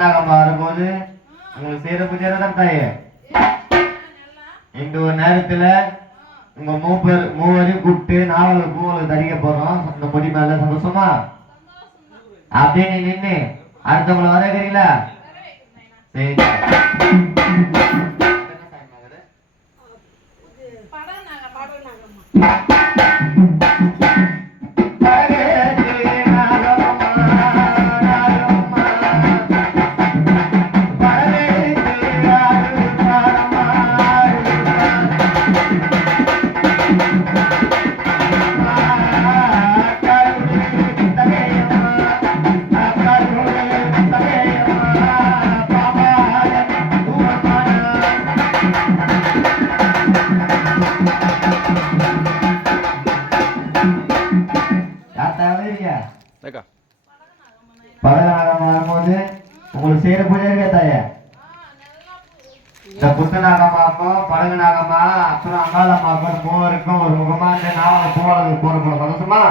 புத்தனாகமா வரும்போது உங்களுக்கு செய்யற பூஜை தான் தாயே. இந்த ஒரு நேரத்துல உங்க மூவரையும் கூப்பிட்டு நாவல் பூவலுக்கு தரிக்க போறோம். இந்த முடி மேல சந்தோஷமா அப்படியே நீ நின்று அடுத்தவங்களை வரீங்களா? சரி வரும்போது உங்களுக்கு செய்யற பூஜை இருக்கா தாய? இந்த புத்தநாகமாக்கும் படகுநாகமா அப்புறம் அங்காளம்மாக்கும் மூவருக்கும் ஒரு முகமா இந்த நாவல் பூவலுக்கு போற சந்தோஷமா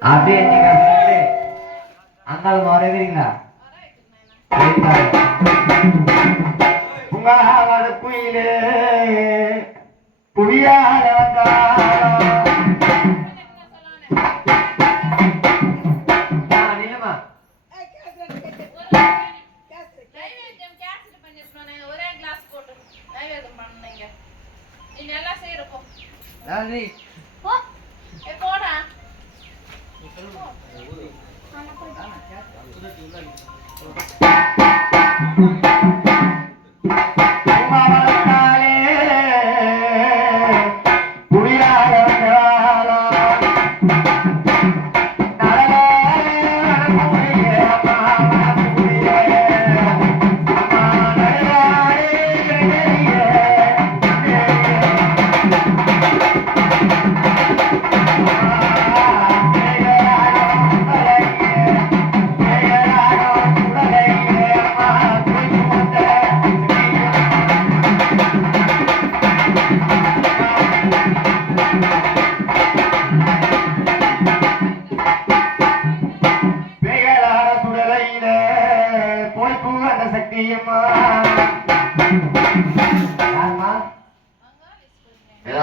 அப்படியே நீங்க அங்காளம்மா வரவீங்களா? உங்க குயிலே குடியால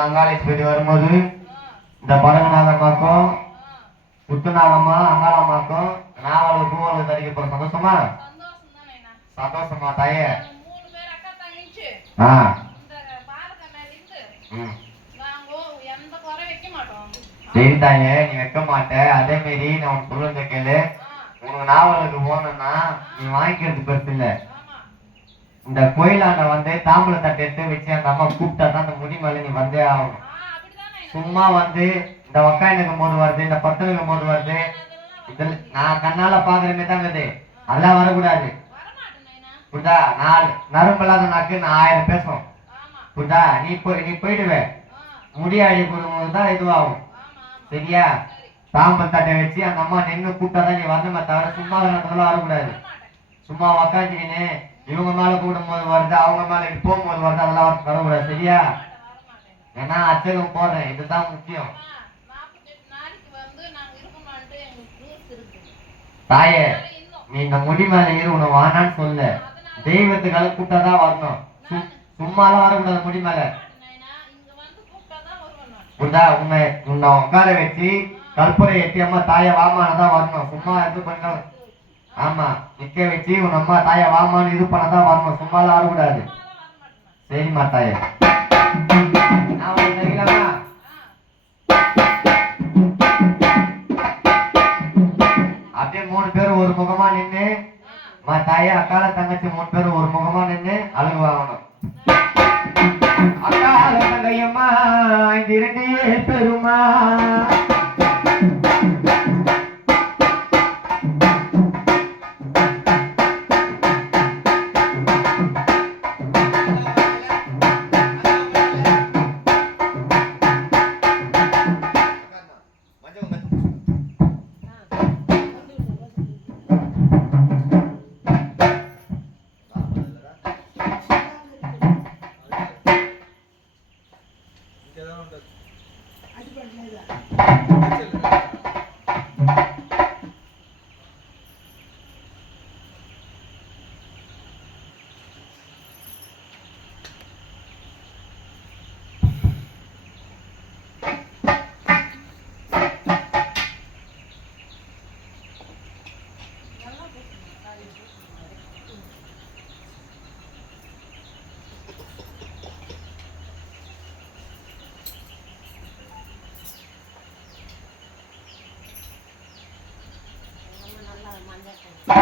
அங்காளேஸ்வரி வரும்போது இந்த படகுநாகம்மாக்கும் புத்துநாகம்மா அங்காளம்மாக்கும் நாவல் பூவல் தரிக்க போற சந்தோஷமா சந்தோஷமா தாயே? சரி தாயே, நீ வைக்க மாட்ட. அதே மாரி நான் உனக்கு சொல்லுங்க கேளு. உனக்கு நாவலுக்கு போனோம்னா நீ வாங்கிக்கிறது பெருசு இல்ல. இந்த கோயிலாண்ட வந்து தாம்பூல தட்டை எடுத்து வச்சு அந்த அம்மா கூப்பிட்டா தான் அந்த முடி மேல நீ வந்தே ஆகணும். சும்மா வந்து இந்த வக்காயனுக்கும் போது வருது, இந்த பத்தனுக்கும் போது வருது, இதுல நான் கண்ணால பாக்குறமே தான் இது. அதெல்லாம் வரக்கூடாது. புரிதா? நான் நரம்பெல்லாம் நாக்கு நான் 1000 பேசும். புரிதா? நீ போயிடுவே. முடியாடி போடும்போது தான் இதுவாகும். சரியா? தாம்பூல தட்டை வச்சு அந்த அம்மா நின்று கூப்பிட்டாதான் நீ வரணுமே தவிர சும்மா வரக்கூடாது. சும்மா உக்காந்துக்கின்னு இவங்க மேல கூடும் போது வருது, அவங்க மேல போகும்போது வருது, அதெல்லாம் வரக்கூடாது. சரியா? ஏன்னா அச்சகம் போடுறேன், இதுதான் முக்கியம். தாயே, நீ இந்த முடி மேல ஏறு, உன்னை வானான்னு சொல்ல. தெய்வத்துக்கால கூட்டாதான் வரணும், சும்மாலாம் வரக்கூடாது முடி மேல. உன்னை உட்கார வச்சு கற்பூரை எட்டி அம்மா தாய வாமானதான் வரணும். சும்மா இது பண்ண ஆமா நிக்க வச்சு உன் அம்மா தாய வாமான்னு இது பண்ணதான் வரணும். சும்மாலாம் வரக்கூடாது. சரிம்மா தாய, அப்படியே 3 பேரும் ஒரு முகமா நின்று தாய அக்கால தங்கச்சி 3 பேரும் ஒரு முகமா நின்று அழுகு வாங்கணும். அக்கால தங்கையம்மா இந்த 2 பெருமா ஆ